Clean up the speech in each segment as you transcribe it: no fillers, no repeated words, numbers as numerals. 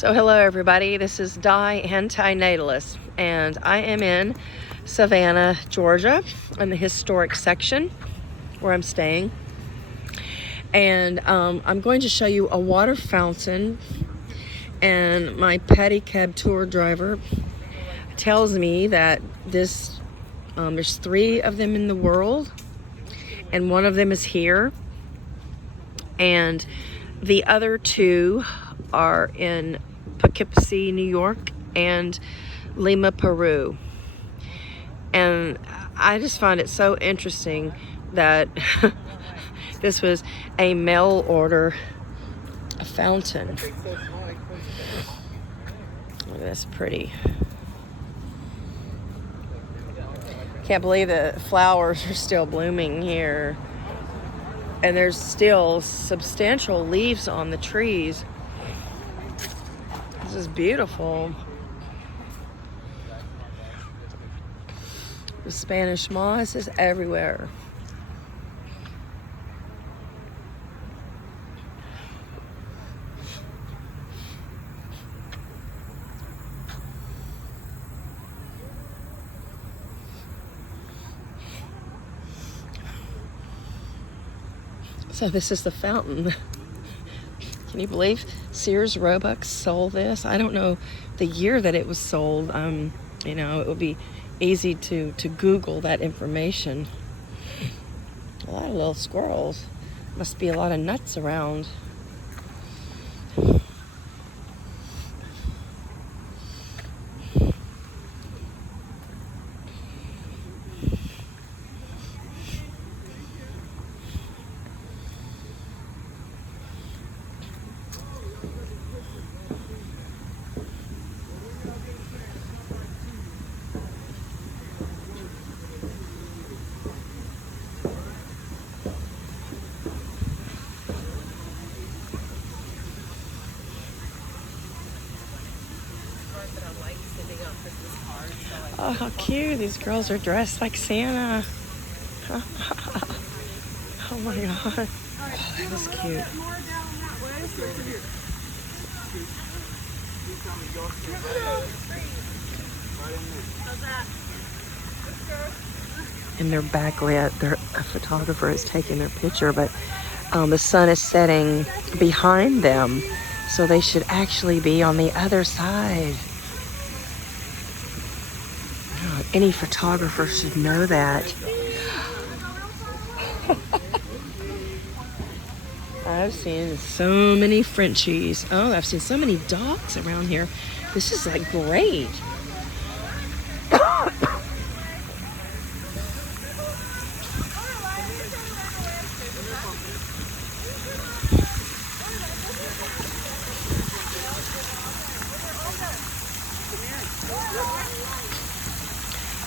So hello everybody, this is Di Antinatalist, and I am in Savannah, Georgia, in the historic section where I'm staying. And I'm going to show you a water fountain, and my pedicab tour driver tells me that there's 3 of them in the world, and one of them is here, and the other 2 are in Poughkeepsie, New York, and Lima, Peru. And I just find it so interesting that this was a mail order fountain. Oh, that's pretty. Can't believe the flowers are still blooming here. And there's still substantial leaves on the trees. This is beautiful. The Spanish moss is everywhere. So this is the fountain. Can you believe Sears Roebuck sold this? I don't know the year that it was sold. You know, it would be easy to Google that information. A lot of little squirrels. Must be a lot of nuts around. Oh, how cute. These girls are dressed like Santa. Oh my God. Oh, that was cute. And they're backlit. A photographer is taking their picture, but the sun is setting behind them, so they should actually be on the other side. Any photographer should know that. I've seen so many Frenchies. Oh, I've seen so many dogs around here. This is like great.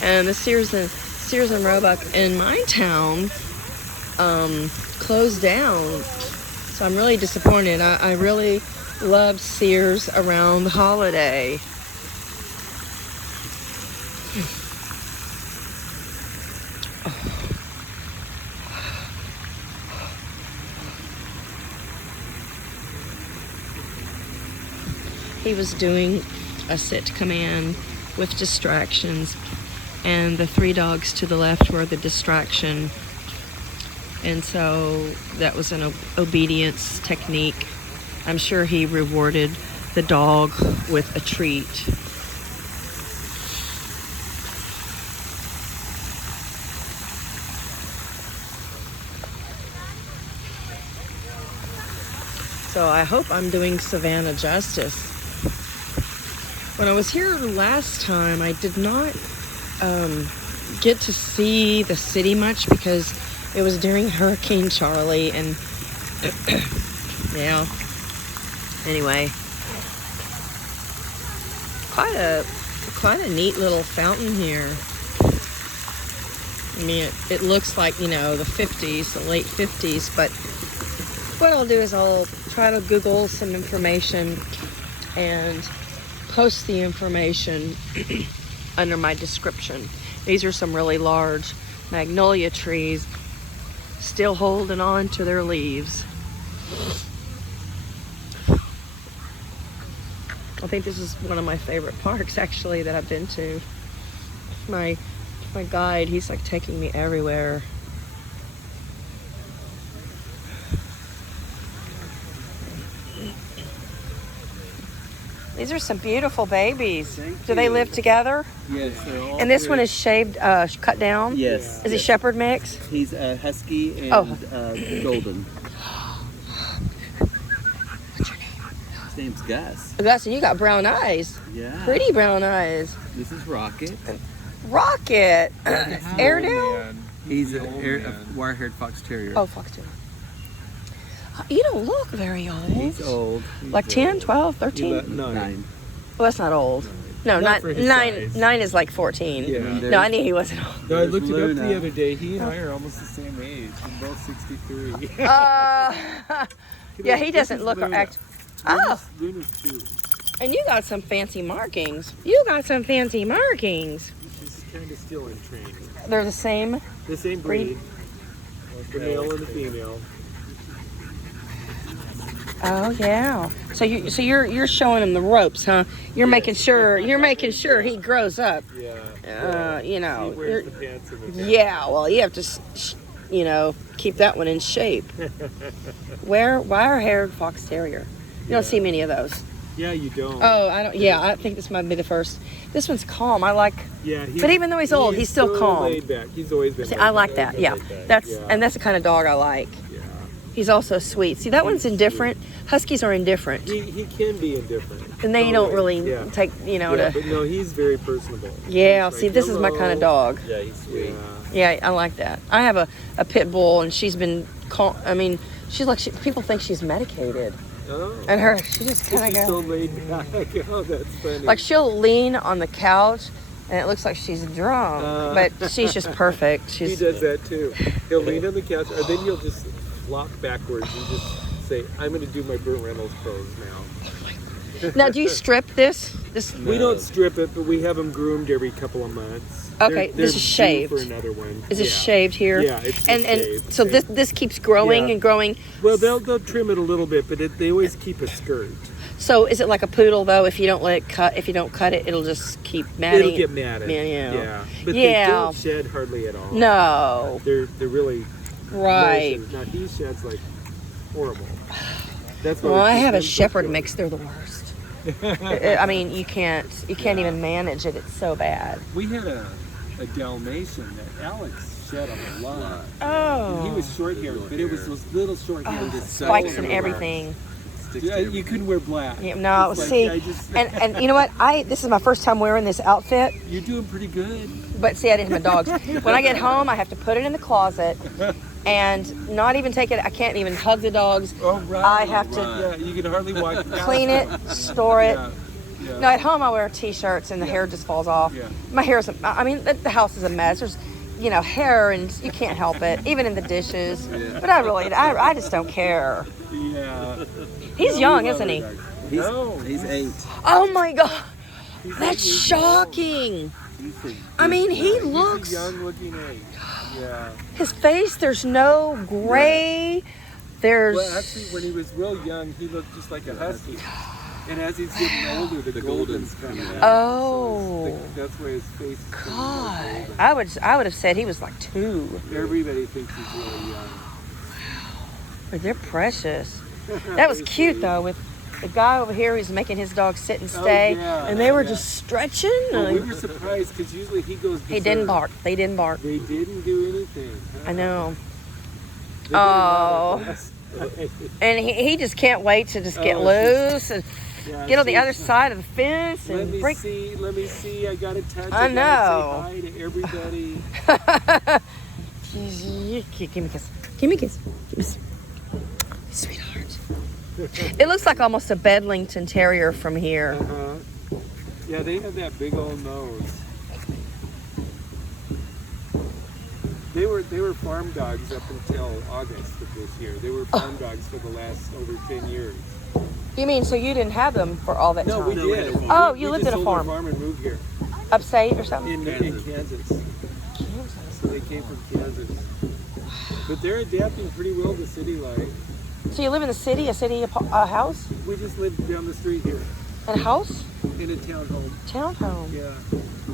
And the Sears and Roebuck in my town closed down, so I'm really disappointed. I really loved Sears around the holiday. He was doing a sit command with distractions, and the 3 dogs to the left were the distraction, and so that was an obedience technique. I'm sure he rewarded the dog with a treat. So I hope I'm doing Savannah justice. When I was here last time, I did not get to see the city much because it was during Hurricane Charlie, and yeah. Anyway, quite a neat little fountain here. I mean, it looks like, you know, the 50s, the late 50s, but what I'll do is I'll try to Google some information and post the information under my description. These are some really large magnolia trees still holding on to their leaves. I think this is one of my favorite parks, actually, that I've been to. My guide, he's like taking me everywhere. These are some beautiful babies. Do they live together? Yes, they're all. And this one is shaved, cut down? Yes. Is he shepherd mix? He's a husky and golden. What's your name? His name's Gus. Gus, and you got brown eyes. Yeah. Pretty brown eyes. This is Rocket. Rocket. Airedale? He's a wire-haired fox terrier. Oh, fox terrier. You don't look very old. He's old. Like 10, 12, 13? 9. Well, that's not old. No, Not for his size. 9 is like 14. Yeah. No, I knew he wasn't old. No, I looked it up Luna. the other day. He and I are almost the same age. We're both 63. Yeah, he doesn't This is look... Luna. Oh, Luna's 2. and you got some fancy markings. You got some fancy markings. She's kind of still in training. They're the same. The same breed. The male and the female. Oh yeah. So you're showing him the ropes, huh? You're making sure he grows up. Yeah. You know. He wears the pants and the cap. Yeah. Well, you have to, keep that one in shape. Wire-haired fox terrier. You don't see many of those. Yeah, you don't. Oh, I don't. Yeah, I think this might be the first. This one's calm. I like. Yeah. But even though he's old, he's still so calm. Laid back. He's always been. See, laid I like back. that. Yeah, Laid back. that's Yeah. and that's the kind of dog I like. Yeah. He's also sweet. See, that one's indifferent. Huskies are indifferent, He can be indifferent. and they don't really Yeah. take Yeah, to. but no, he's very personable. Yeah. He's See, like, this is my kind of "Hello." dog. Yeah, he's sweet. Yeah, I like that. I have a pit bull, and she's been calm. I mean, she's like people think she's medicated, Oh. and she just kind She's of so goes laid back. Oh, that's funny. like she'll lean on the couch, and it looks like she's drunk, but she's just perfect. he She's does that too. He'll lean on the couch, or then he'll just flop backwards and just say, "I'm going to do my Burt Reynolds pose now." now. Do you strip this? We don't strip it, but we have them groomed every couple of months. Okay, this is due shaved. for another one. Is it Yeah. shaved here? Yeah, it's just and shaved. so this keeps growing Yeah. and growing. Well, they'll trim it a little bit, but they always keep a skirt. So is it like a poodle though? If you don't let it cut, if you don't cut it, it'll just keep matting. It'll get matted. Yeah. But Yeah. they don't shed hardly at all. No. They're really Right. nice. Now he sheds like horrible. That's why Well, we I keep have a them so shepherd short. mix. They're the worst. I mean, you can't even manage it. It's so bad. We had a Dalmatian that Alex shed a lot. Oh. And he was short-haired, but it was those little short-haired Spikes and everything. Yeah, you couldn't wear black. Yeah, no, It's like, see, I just- and you know what? This is my first time wearing this outfit. You're doing pretty good. But see, I didn't have my dogs. When I get home, I have to put it in the closet and not even take it. I can't even hug the dogs. Oh, right. I have to Yeah, you can hardly walk. clean it, store it. Yeah. No, at home I wear t-shirts and the hair just falls off. Yeah. My hair is, I mean, the house is a mess. There's, hair and you can't help it, even in the dishes. But I just don't care. Yeah. He's young, isn't he? He's 8. Oh my God. That's shocking. I mean, he He's looks, a young-looking age. Yeah. his face, there's no gray. There's, Well, actually, when he was real young, he looked just like a husky. And as he's getting older, the golden's coming out. oh. So that's why his face is getting more God, golden. I would have said he was like 2. Everybody thinks he's really young. But they're precious. That was cute though, with the guy over here who's making his dog sit and stay, yeah, and they were yeah. just stretching. Well, we were surprised because usually he goes He didn't bark. They didn't bark. They didn't do anything. I know. They better not Oh. have us. And he just can't wait to just get Oh, loose and Yeah, get on the see, other side of the fence Let and me break. see. Let me see. I got to touch. I gotta know. Say hi to everybody. Give me a kiss. Give me a kiss. Give me a sweetheart. It looks like almost a Bedlington Terrier from here. Yeah, they have that big old nose. They were farm dogs up until August of this year. They were farm dogs for the last over 10 years. You mean so you didn't have them for all that No, time? we did. Oh, We you lived just in a sold our farm. farm and moved here Upstate or something? in Kansas. They came from Kansas. But they're adapting pretty well to city life. So you live in the city, a house? We just live down the street here. A house? In a townhome. Townhome. Yeah.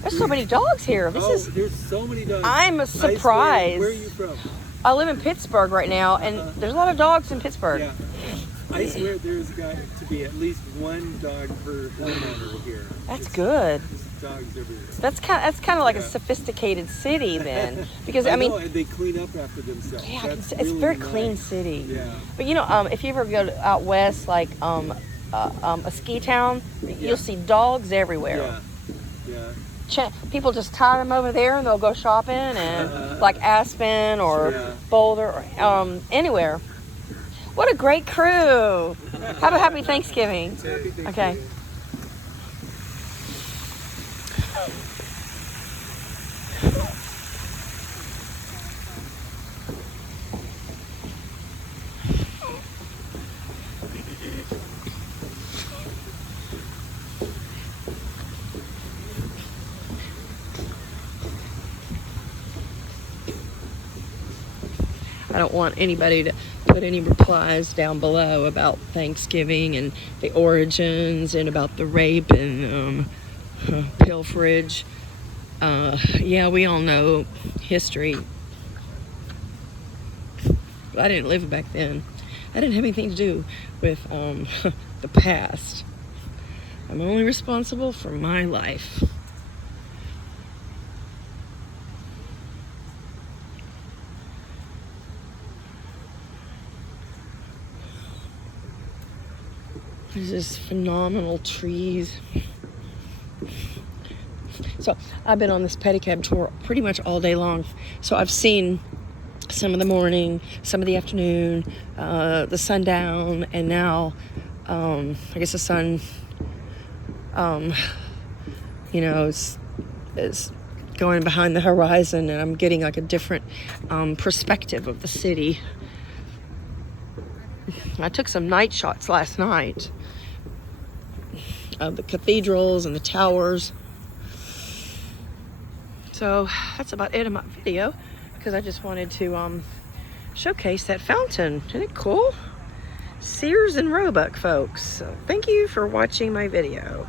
There's so many dogs here. There's so many dogs. I'm I surprised. swear, where are you from? I live in Pittsburgh right now, and there's a lot of dogs in Pittsburgh. Yeah. I swear there's got to be at least one dog per homeowner here. That's good. Just dogs everywhere. That's kind of like a sophisticated city then, because I mean, know, and they clean up after themselves. yeah, That's it's a really very nice. clean city. Yeah. But you know, if you ever go out west, like a ski town, you'll see dogs everywhere. Yeah. Yeah. People just tie them over there, and they'll go shopping, and like Aspen or Boulder or anywhere. What a great crew! Have a happy Thanksgiving. Happy Thanksgiving. Okay. I don't want anybody to put any replies down below about Thanksgiving and the origins and about the rape and pilferage. Yeah, we all know history. But I didn't live back then. I didn't have anything to do with the past. I'm only responsible for my life. There's just phenomenal trees. So I've been on this pedicab tour pretty much all day long. So I've seen some of the morning, some of the afternoon, the sundown, and now I guess the sun, is going behind the horizon, and I'm getting like a different perspective of the city. I took some night shots last night of the cathedrals and the towers. So that's about it in my video, because I just wanted to showcase that fountain. Isn't it cool? Sears and Roebuck, folks. So thank you for watching my video.